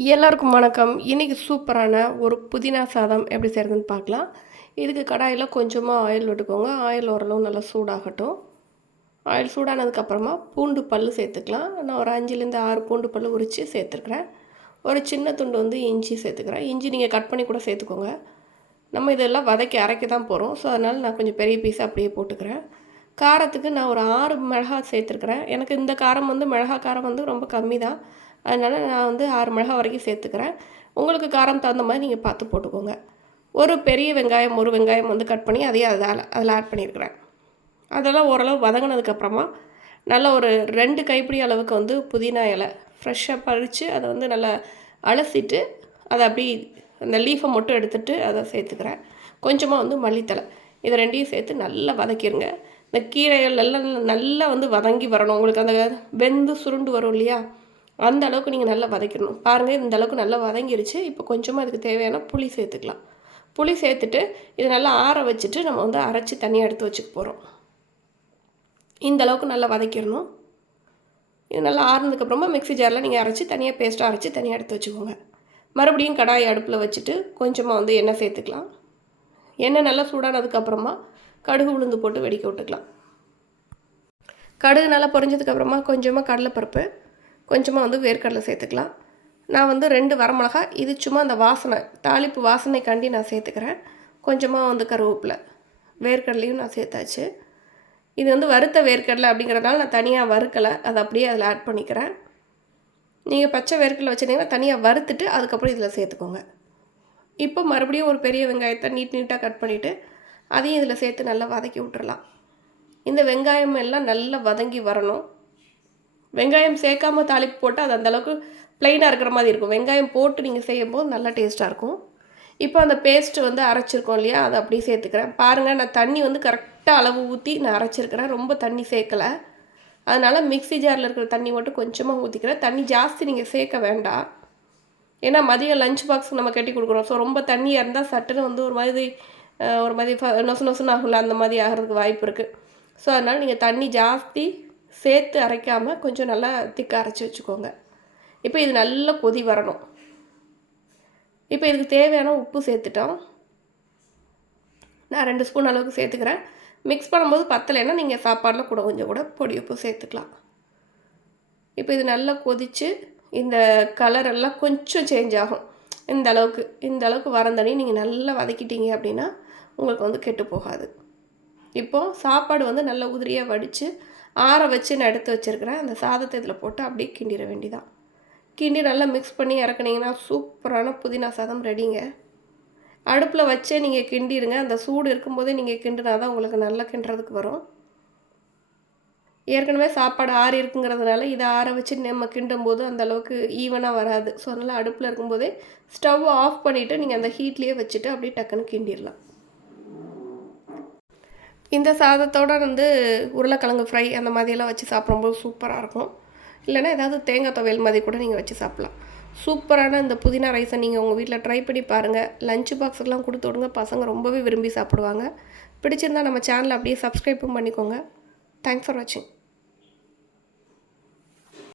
எல்லாருக்கும் வணக்கம். இன்றைக்கி சூப்பரான ஒரு புதினா சாதம் எப்படி செய்கிறதுன்னு பார்க்கலாம். இதுக்கு கடாயில் கொஞ்சமாக ஆயில் விட்டுக்கோங்க. ஆயில் ஓரளவு நல்லா சூடாகட்டும். ஆயில் சூடானதுக்கப்புறமா பூண்டு பல் சேர்த்துக்கலாம். நான் ஒரு அஞ்சுலேருந்து ஆறு பூண்டு பல் உரித்து சேர்த்துருக்குறேன். ஒரு சின்ன துண்டு வந்து இஞ்சி சேர்த்துக்கிறேன். இஞ்சி நீங்கள் கட் பண்ணி கூட சேர்த்துக்கோங்க. நம்ம இதெல்லாம் வதக்கி அரைக்க தான் போகிறோம் ஸோ அதனால் நான் கொஞ்சம் பெரிய பீஸாக அப்படியே போட்டுக்கிறேன். காரத்துக்கு நான் ஒரு ஆறு மிளகா சேர்த்துருக்குறேன். எனக்கு இந்த காரம் வந்து மிளகா காரம் வந்து ரொம்ப கம்மி தான் அதனால் நான் வந்து ஆறு மிளகா வரைக்கும் சேர்த்துக்கிறேன். உங்களுக்கு காரம் தகுந்த மாதிரி நீங்கள் பார்த்து போட்டுக்கோங்க. ஒரு பெரிய வெங்காயம் ஒரு வெங்காயம் வந்து கட் பண்ணி அதையும் அதில் அதில் ஆட் பண்ணியிருக்கிறேன். அதெல்லாம் ஓரளவு வதங்கினதுக்கப்புறமா நல்ல ஒரு ரெண்டு கைப்பிடி அளவுக்கு வந்து புதினா இலை ஃப்ரெஷ்ஷாக பறித்து அதை வந்து நல்லா அலசிட்டு அதை அப்படி அந்த லீஃபை மட்டும் எடுத்துகிட்டு அதை சேர்த்துக்கிறேன். கொஞ்சமாக வந்து மல்லித்தலை இதை ரெண்டையும் சேர்த்து நல்லா வதக்கிடுங்க இந்த கீரைகள் எல்லாம் நல்லா வந்து வதங்கி வரணும். உங்களுக்கு அந்த வெந்து சுருண்டு வரும் இல்லையா? அந்த அளவுக்கு நீங்கள் நல்லா வதக்கிடணும். பாருங்கள் இந்த அளவுக்கு நல்லா வதங்கிருச்சு. இப்போ கொஞ்சமாக அதுக்கு தேவையான புளி சேர்த்துக்கலாம். புளி சேர்த்துட்டு இதை நல்லா ஆற வச்சுட்டு நம்ம வந்து அரைச்சி தனியாக எடுத்து வச்சுக்க போகிறோம் இந்த அளவுக்கு நல்லா வதக்கிடணும். இது நல்லா ஆறுனதுக்கப்புறமா மிக்ஸி ஜாரில் நீங்கள் அரைச்சி தனியாக பேஸ்ட்டாக அரைச்சி தனியாக எடுத்து வச்சுக்கோங்க. மறுபடியும் கடாய் அடுப்பில் வச்சுட்டு கொஞ்சமாக வந்து எண்ணெய் சேர்த்துக்கலாம். எண்ணெய் நல்லா சூடானதுக்கப்புறமா கடுகு உளுந்து போட்டு வெடிக்க விட்டுக்கலாம். கடுகு நல்லா பொரிஞ்சதுக்கப்புறமா கொஞ்சமாக கடலைப்பருப்பு கொஞ்சமாக வந்து வேர்க்கடலை சேர்த்துக்கலாம். நான் வந்து ரெண்டு வரமிளகா இது சும்மா அந்த வாசனை தாளிப்பு வாசனைக்காண்டி நான் சேர்த்துக்கிறேன். கொஞ்சமாக வந்து கருவேப்பிலை வேர்க்கடலையும் நான் சேர்த்தாச்சு. இது வந்து வறுத்த வேர்க்கடலை அப்படிங்கிறதுனால நான் தனியாக வறுக்கலை. அதை அப்படியே அதில் ஆட் பண்ணிக்கிறேன். நீங்கள் பச்சை வேர்க்கடலை வச்சுருந்தீங்கன்னா தனியாக வறுத்துட்டு அதுக்கப்புறம் இதில் சேர்த்துக்கோங்க. இப்போ மறுபடியும் ஒரு பெரிய வெங்காயத்தை நீட் நீட்டாக கட் பண்ணிவிட்டு அதையும் இதில் சேர்த்து நல்லா வதக்கி விட்டுறலாம். இந்த வெங்காயம் எல்லாம் நல்லா வதங்கி வரணும். வெங்காயம் சேர்க்காம தாளிப்பு போட்டு அது அந்தளவுக்கு ப்ளைனாக இருக்கிற மாதிரி இருக்கும். வெங்காயம் போட்டு நீங்கள் செய்யும்போது நல்லா டேஸ்ட்டாக இருக்கும். இப்போ அந்த பேஸ்ட்டு வந்து அரைச்சிருக்கோம் இல்லையா? அதை அப்படியே சேர்த்துக்கிறேன். பாருங்கள் நான் தண்ணி வந்து கரெக்டாக அளவு ஊற்றி நான் அரைச்சிருக்கிறேன். ரொம்ப தண்ணி சேர்க்கலை. அதனால் மிக்சி ஜாரில் இருக்கிற தண்ணி மட்டும் கொஞ்சமாக ஊற்றிக்கிறேன் தண்ணி ஜாஸ்தி நீங்கள் சேர்க்க வேண்டாம். ஏன்னா மதியம் லஞ்ச் பாக்ஸ் நம்ம கட்டி கொடுக்குறோம் ஸோ ரொம்ப தண்ணியாக இருந்தால் சட்டுன்னு வந்து ஒரு மாதிரி ஒரு மாதிரி நொசு நொசுன்னு ஆகல அந்த மாதிரி ஆகிறதுக்கு வாய்ப்பு இருக்குது ஸோ அதனால் நீங்கள் தண்ணி ஜாஸ்தி சேர்த்து அரைக்காமல் கொஞ்சம் நல்லா திக்க அரைச்சி வச்சுக்கோங்க. இப்போ இது நல்லா கொதி வரணும். இப்போ இதுக்கு தேவையான உப்பு சேர்த்துட்டோம். நான் ரெண்டு ஸ்பூன் அளவுக்கு சேர்த்துக்கிறேன். மிக்ஸ் பண்ணும்போது பத்தலைன்னா நீங்கள் சாப்பாடில் கூட கொஞ்சம் கூட பொடி உப்பு சேர்த்துக்கலாம். இப்போ இது நல்லா கொதித்து இந்த கலர் எல்லாம் கொஞ்சம் சேஞ்ச் ஆகும். இந்த அளவுக்கு இந்த அளவுக்கு வரந்தனே நீங்கள் நல்லா வதக்கிட்டீங்க அப்படின்னா உங்களுக்கு வந்து கெட்டு போகாது. இப்போது சாப்பாடு வந்து நல்லா உதிரியாக வடித்து ஆற வச்சு நான் எடுத்து வச்சுருக்கிறேன். அந்த சாதத்தை இதில் போட்டு அப்படியே கிண்டிட வேண்டிதான். கிண்டி நல்லா மிக்ஸ் பண்ணி இறக்குனீங்கன்னா சூப்பரான புதினா சாதம் ரெடிங்க அடுப்பில் வச்சே நீங்கள் கிண்டிடுங்க. அந்த சூடு இருக்கும்போதே நீங்கள் கிண்டினா தான் உங்களுக்கு நல்லா கிண்டுறதுக்கு வரும். ஏற்கனவே சாப்பாடு ஆறி இருக்குங்கிறதுனால இதை ஆற வச்சு நம்ம கிண்டும் போது ஈவனாக வராது. ஸோ அதனால் அடுப்பில் இருக்கும்போதே ஸ்டவ் ஆஃப் பண்ணிவிட்டு நீங்கள் அந்த ஹீட்லேயே வச்சுட்டு அப்படியே டக்குன்னு கிண்டிடலாம். இந்த சாதத்தோடு வந்து உருளைக்கிழங்கு ஃப்ரை அந்த மாதிரியெல்லாம் வச்சு சாப்பிடும்போது சூப்பராக இருக்கும். இல்லைனா ஏதாவது தேங்காய் துவையல் மாதிரி கூட நீங்கள் வச்சு சாப்பிட்லாம். சூப்பரான இந்த புதினா ரைஸை நீங்கள் உங்கள் வீட்டில் ட்ரை பண்ணி பாருங்கள் லஞ்ச் பாக்ஸுக்கெலாம் கொடுத்து விடுங்க. பசங்க ரொம்பவே விரும்பி சாப்பிடுவாங்க. பிடிச்சிருந்தால் நம்ம சேனலை அப்படியே சப்ஸ்கிரைப்பும் பண்ணிக்கோங்க. தேங்க்ஸ் ஃபார் வாட்சிங்